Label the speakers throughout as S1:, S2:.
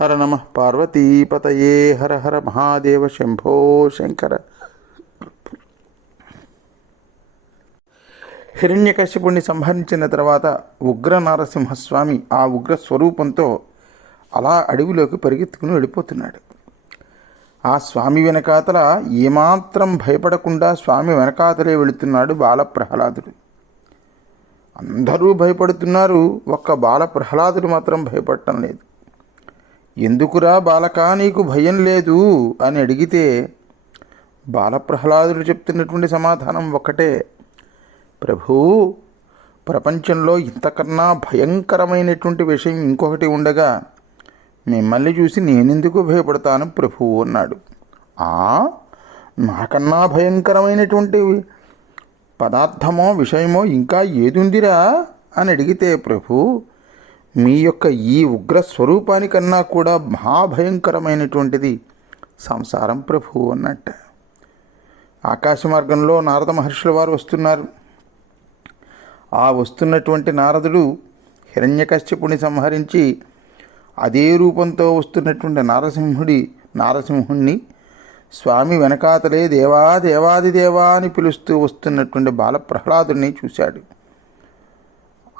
S1: హర నమ పార్వతీపతయే. హర హర మహాదేవ శంభో శంకర. హిరణ్యకశ్యపుణ్ణి సంహరించిన తర్వాత ఉగ్ర నారసింహస్వామి ఆ ఉగ్ర స్వరూపంతో అలా అడవిలోకి పరిగెత్తుకుని వెళ్ళిపోతున్నాడు. ఆ స్వామి వెనకాతల ఏమాత్రం భయపడకుండా స్వామి వెనకాతలే వెళుతున్నాడు బాల ప్రహ్లాదుడు అందరూ భయపడుతున్నారు ఒక్క బాల ప్రహ్లాదుడు మాత్రం భయపడటం లేదు. ఎందుకురా బాలక నీకు భయం లేదు? అని అడిగితే బాలప్రహ్లాదుడు చెప్తున్నటువంటి సమాధానం ఒక్కటే ప్రభూ ప్రపంచంలో ఇంతకన్నా భయంకరమైనటువంటి విషయం ఇంకొకటి ఉండగా మిమ్మల్ని చూసి నేనెందుకు భయపడతాను ప్రభు అన్నాడు. ఆ? నాకన్నా భయంకరమైనటువంటి పదార్థమో విషయమో ఇంకా ఏదుందిరా? అని అడిగితే ప్రభు మీ యొక్క ఈ ఉగ్ర స్వరూపానికన్నా కూడా మహాభయంకరమైనటువంటిది సంసారం ప్రభు అన్నట్ట. ఆకాశ మార్గంలో నారద మహర్షుల వారు వస్తున్నారు. ఆ వస్తున్నటువంటి నారదుడు హిరణ్యకశ్యపుని సంహరించి అదే రూపంతో వస్తున్నటువంటి నారసింహుడి నారసింహుణ్ణి స్వామి వెనకాతలే దేవా దేవాది దేవా అని పిలుస్తూ వస్తున్నటువంటి బాలప్రహ్లాదుని చూశాడు.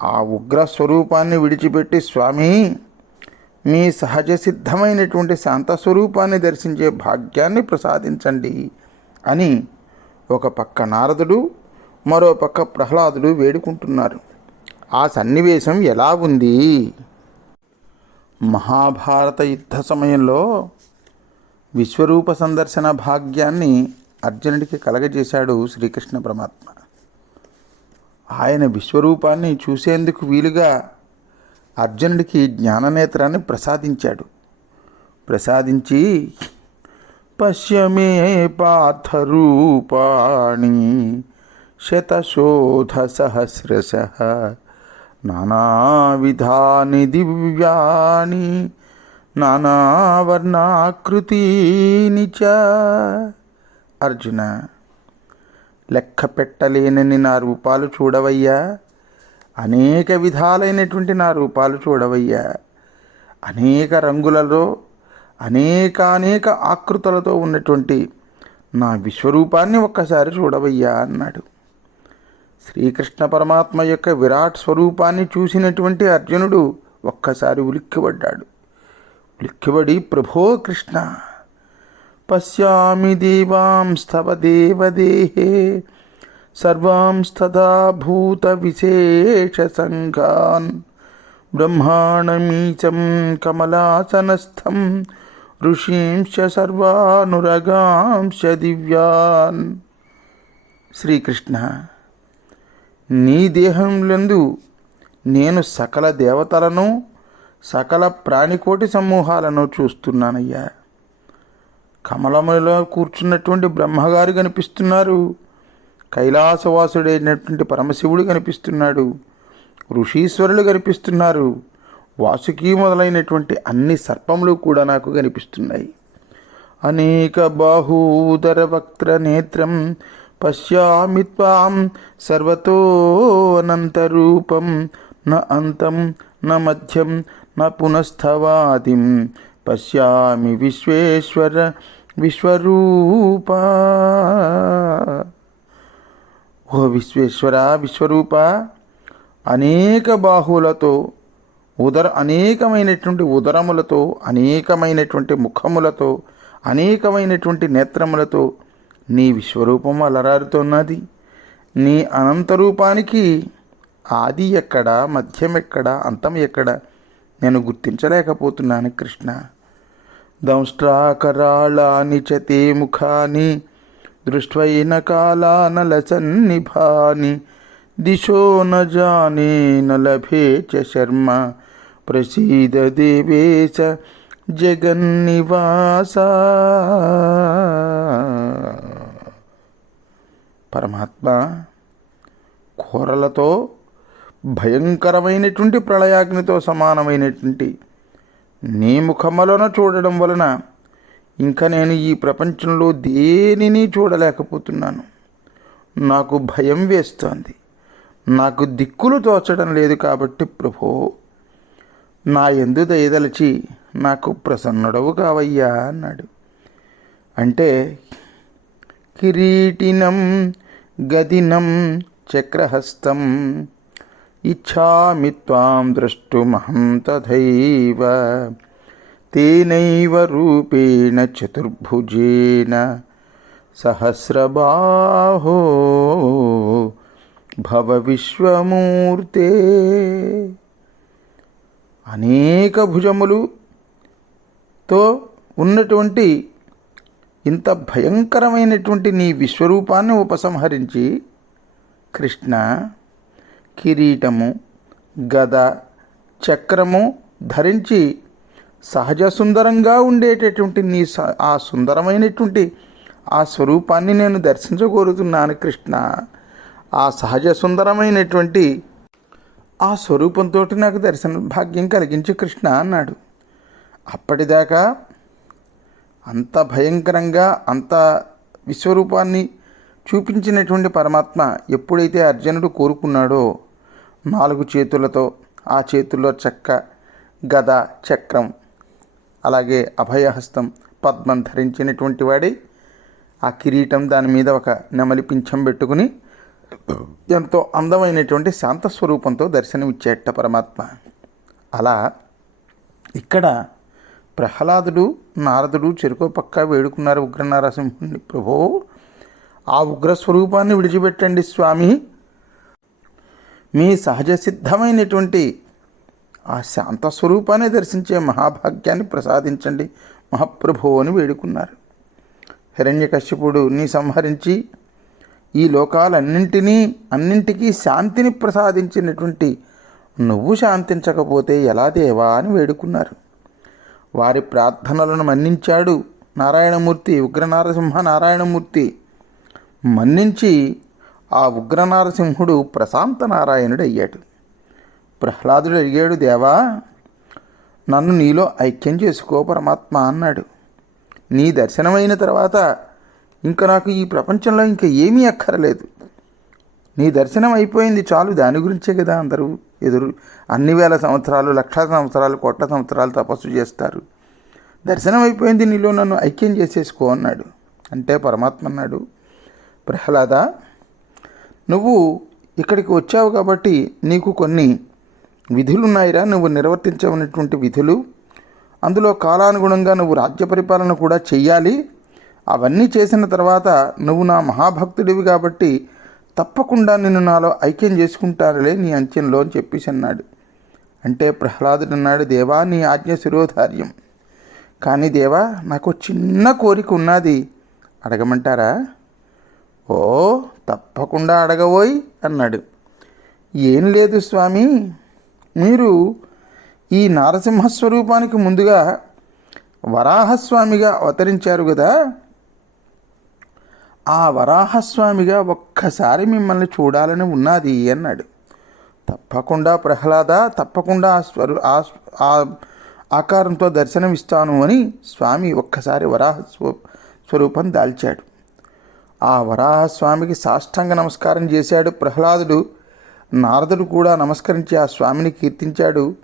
S1: ఆ ఉగ్ర స్వరూపాన్ని విడిచిపెట్టి స్వామి మీ సహజ సిద్ధమైనటువంటి శాంత స్వరూపాన్ని దర్శించే భాగ్యాన్ని ప్రసాదించండి అని ఒక పక్క నారదుడు మరో పక్క ప్రహ్లాదుడు వేడుకుంటున్నారు. ఆ సన్నివేశం ఎలా ఉంది? మహాభారత యుద్ధ సమయంలో విశ్వరూప సందర్శన భాగ్యాన్ని అర్జునుడికి కలగజేశాడు శ్రీకృష్ణ పరమాత్మ. ఆయన విశ్వరూపాన్ని చూసేందుకు వీలుగా అర్జునుడికి జ్ఞాననేత్రాన్ని ప్రసాదించాడు. ప్రసాదించి పశ్యమే పాథరూపాణి శతశోధ సహస్రశ నానావిధాని దివ్యాని నానావర్ణాకృతీని చ. అర్జున లెక్క పెట్టలేనని నా రూపాలు చూడవయ్యా. అనేక విధాలైనటువంటి నా రూపాలు చూడవయ్యా. అనేక రంగులలో అనేకానేక ఆకృతులతో ఉన్నటువంటి నా విశ్వరూపాన్ని ఒక్కసారి చూడవయ్యా అన్నాడు. శ్రీకృష్ణ పరమాత్మ యొక్క విరాట్ స్వరూపాన్ని చూసినటువంటి అర్జునుడు ఒక్కసారి ఉలిక్కిపడ్డాడు. ఉలిక్కిపడి ప్రభో కృష్ణ! పశ్యామి దేవాంస్తవ దేవదేహే సర్వాంస్తదా భూత సంఘాన్ బ్రహ్మాణమీచం కమలాసనస్థం ఋషీంశ సర్వానురగాంశ దివ్యాన్ శ్రీకృష్ణ నీ దేహంలందు నేను సకల దేవతలను సకల ప్రాణికోటి సమూహాలను చూస్తున్నానయ్యా. కమలములో కూర్చున్నటువంటి బ్రహ్మగారు కనిపిస్తున్నారు. కైలాసవాసుడైనటువంటి పరమశివుడు కనిపిస్తున్నాడు. ఋషీశ్వరులు కనిపిస్తున్నారు. వాసుకి మొదలైనటువంటి అన్ని సర్పములు కూడా నాకు కనిపిస్తున్నాయి. అనేక బాహూదర వక్త్ర నేత్రం పశ్యామి త్వాం సర్వతోనంతరూపం న అంతం న మధ్యం న పునస్థవాదిం పశ్యామి విశ్వేశ్వర విశ్వరూప. ఓ విశ్వేశ్వర విశ్వరూప అనేక బాహువులతో ఉదర అనేకమైనటువంటి ఉదరములతో అనేకమైనటువంటి ముఖములతో అనేకమైనటువంటి నేత్రములతో నీ విశ్వరూపం అలరారుతున్నది. నీ అనంత రూపానికి ఆది ఎక్కడ మధ్యం ఎక్కడ అంతం ఎక్కడ నేను గుర్తించలేకపోతున్నాను కృష్ణ. దంష్ట్రాకరాళాని చ తే ముఖాని దృష్ట్వైన కాలానలసన్నిభాని దిశో న జానే న లభే చ శర్మ ప్రసీద దేవేశ జగన్నివాస. పరమాత్మ కూరలతో భయంకరమైనటువంటి ప్రళయాగ్నితో సమానమైనటువంటి నీ ముఖములను చూడడం వలన ఇంకా నేను ఈ ప్రపంచంలో దేనిని చూడలేకపోతున్నాను. నాకు భయం వేస్తోంది. నాకు దిక్కులు తోచడం లేదు కాబట్టి ప్రభో నా ఎందు దయదలిచి నాకు ప్రసన్నుడవు కావయ్యా అన్నాడు. అంటే కిరీటినం గదినం చక్రహస్తం ఇచ్చామి త్వాం ద్రష్టుమహం తథైవ. తేనైవ రూపేణ చతుర్భుజేన. సహస్రబాహో భవ విశ్వమూర్తే. అనేక భుజములుతో ఉన్నటువంటి ఇంత భయంకరమైనటువంటి నీ విశ్వరూపాన్ని ఉపసంహరించి కృష్ణ కిరీటము గద చక్రము ధరించి సహజ సుందరంగా ఉండేటటువంటి నీ స- ఆ సుందరమైనటువంటి ఆ స్వరూపాన్ని నేను దర్శించగోరుతున్నాను కృష్ణ. ఆ సహజ సుందరమైనటువంటి ఆ స్వరూపంతో నాకు దర్శన భాగ్యం కలిగించు కృష్ణ అన్నాడు. అప్పటిదాకా అంత భయంకరంగా అంత విశ్వరూపాన్ని చూపించినటువంటి పరమాత్మ ఎప్పుడైతే అర్జునుడు కోరుకున్నాడో నాలుగు చేతులతో ఆ చేతుల్లో చెక్క గద చక్రం అలాగే అభయహస్తం పద్మం ధరించినటువంటి వాడి ఆ కిరీటం దాని మీద ఒక నెమలి పింఛం పెట్టుకుని ఎంతో అందమైనటువంటి శాంత స్వరూపంతో దర్శనమిచ్చేట పరమాత్మ. అలా ఇక్కడ ప్రహ్లాదుడు నారదుడు చెరుకో పక్క వేడుకున్నారు ఉగ్రనారసింహుని ప్రభో ఆ ఉగ్ర స్వరూపాన్ని విడిచిపెట్టండి స్వామి. మీ సహజ సిద్ధమైనటువంటి ఆ శాంత స్వరూపాన్ని దర్శించే మహాభాగ్యాన్ని ప్రసాదించండి మహాప్రభు అని వేడుకున్నారు. హిరణ్యకశ్యపుడు సంహరించి ఈ లోకాలన్నింటినీ అన్నింటికీ శాంతిని ప్రసాదించినటువంటి నువ్వు శాంతించకపోతే ఎలా దేవా అని వేడుకున్నారు. వారి ప్రార్థనలను మన్నించాడు నారాయణమూర్తి ఉగ్ర నారసింహ నారాయణమూర్తి. మన్నించి ఆ ఉగ్రనారసింహుడు ప్రశాంత నారాయణుడు అయ్యాడు ప్రహ్లాదుడు అడిగాడు దేవా నన్ను నీలో ఐక్యం చేసుకో పరమాత్మ అన్నాడు. నీ దర్శనమైన తర్వాత ఇంకా నాకు ఈ ప్రపంచంలో ఇంకా ఏమీ అక్కరలేదు. నీ దర్శనం అయిపోయింది చాలు దాని గురించే కదా అందరూ ఎదురు అన్ని వేల సంవత్సరాలు లక్షల సంవత్సరాలు కోట్ల సంవత్సరాలు తపస్సు చేస్తారు. దర్శనం అయిపోయింది నీలో నన్ను ఐక్యం చేసేసుకో అన్నాడు. అంటే పరమాత్మ అన్నాడు. ప్రహ్లాద నువ్వు ఇక్కడికి వచ్చావు కాబట్టి నీకు కొన్ని విధులున్నాయిరా. నువ్వు నిర్వర్తించవలసినటువంటి విధులు అందులో కాలానుగుణంగా నువ్వు రాజ్య పరిపాలన కూడా చెయ్యాలి. అవన్నీ చేసిన తర్వాత నువ్వు నా మహాభక్తుడివి కాబట్టి తప్పకుండా నిన్ను నాలో ఐక్యం చేసుకుంటారులే నీ అంచెంలో అని చెప్పేసి అన్నాడు. అంటే ప్రహ్లాదుడు అన్నాడు దేవా నీ ఆజ్ఞ శిరోధార్యం. కానీ దేవా నాకు చిన్న కోరిక ఉన్నది. అడగమంటారా? ఓ తప్పకుండా అడగబోయ్ అన్నాడు. ఏం లేదు స్వామి మీరు ఈ నారసింహస్వరూపానికి ముందుగా వరాహస్వామిగా అవతరించారు కదా ఆ వరాహస్వామిగా ఒక్కసారి మిమ్మల్ని చూడాలని ఉన్నది అన్నాడు. తప్పకుండా ప్రహ్లాద తప్పకుండా ఆ స్వరు ఆ ఆ ఆకారంతో దర్శనమిస్తాను అని స్వామి ఒక్కసారి వరాహ స్వ స్వరూపం దాల్చాడు. ఆ వరాహస్వామికి సాష్టాంగ నమస్కారం చేశాడు ప్రహ్లాదుడు. నారదుడు కూడా నమస్కరించి ఆ స్వామిని కీర్తించాడు.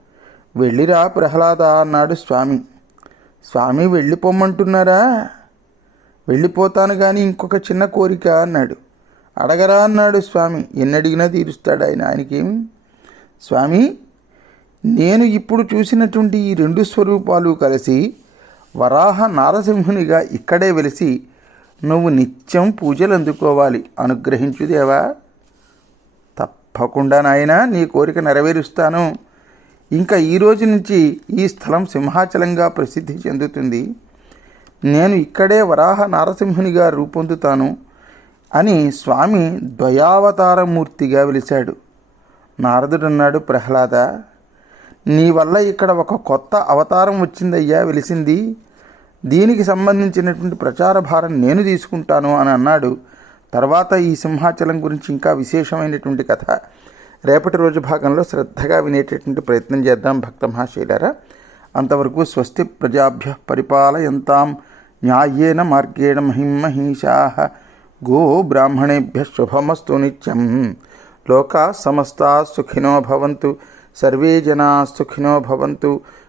S1: వెళ్ళిరా ప్రహ్లాద అన్నాడు స్వామి. స్వామి వెళ్ళిపోమ్మంటున్నారా? వెళ్ళిపోతాను కానీ ఇంకొక చిన్న కోరిక అన్నాడు. అడగరా అన్నాడు స్వామి. ఎన్నడిగినా తీరుస్తాడు ఆయన ఆయనకేమి స్వామి నేను ఇప్పుడు చూసినటువంటి ఈ రెండు స్వరూపాలు కలిసి వరాహ నారసింహునిగా ఇక్కడే వెలిసి నువ్వు నిత్యం పూజలు అందుకోవాలి. అనుగ్రహించు దేవా. తప్పకుండా నాయన నీ కోరిక నెరవేరుస్తాను. ఇంకా ఈ రోజు నుంచి ఈ స్థలం సింహాచలంగా ప్రసిద్ధి చెందుతుంది. నేను ఇక్కడే వరాహ నారసింహునిగా రూపొందుతాను అని స్వామి ద్వయావతారమూర్తిగా వెలిశాడు. నారదుడన్నాడు ప్రహ్లాద నీ వల్ల ఇక్కడ ఒక కొత్త అవతారం వచ్చిందయ్యా వెలిసింది. దీనికి సంబంధించినటువంటి ప్రచార భారం నేను తీసుకుంటాను అని అన్నాడు. తర్వాత ఈ సింహాచలం గురించి ఇంకా విశేషమైనటువంటి కథ రేపటి రోజు భాగంలో శ్రద్ధగా వినేటటువంటి ప్రయత్నం చేద్దాం భక్త మహాశైలారా. అంతవరకు స్వస్తి ప్రజాభ్య పరిపాలయంతాం. న్యాయేన మార్గేణ మహిమహీషా గో బ్రాహ్మణేభ్య శుభమస్తు నిత్యం. లోకా సమస్తా సుఖినో భవంతు. సర్వే జనా సుఖినో భవంతు.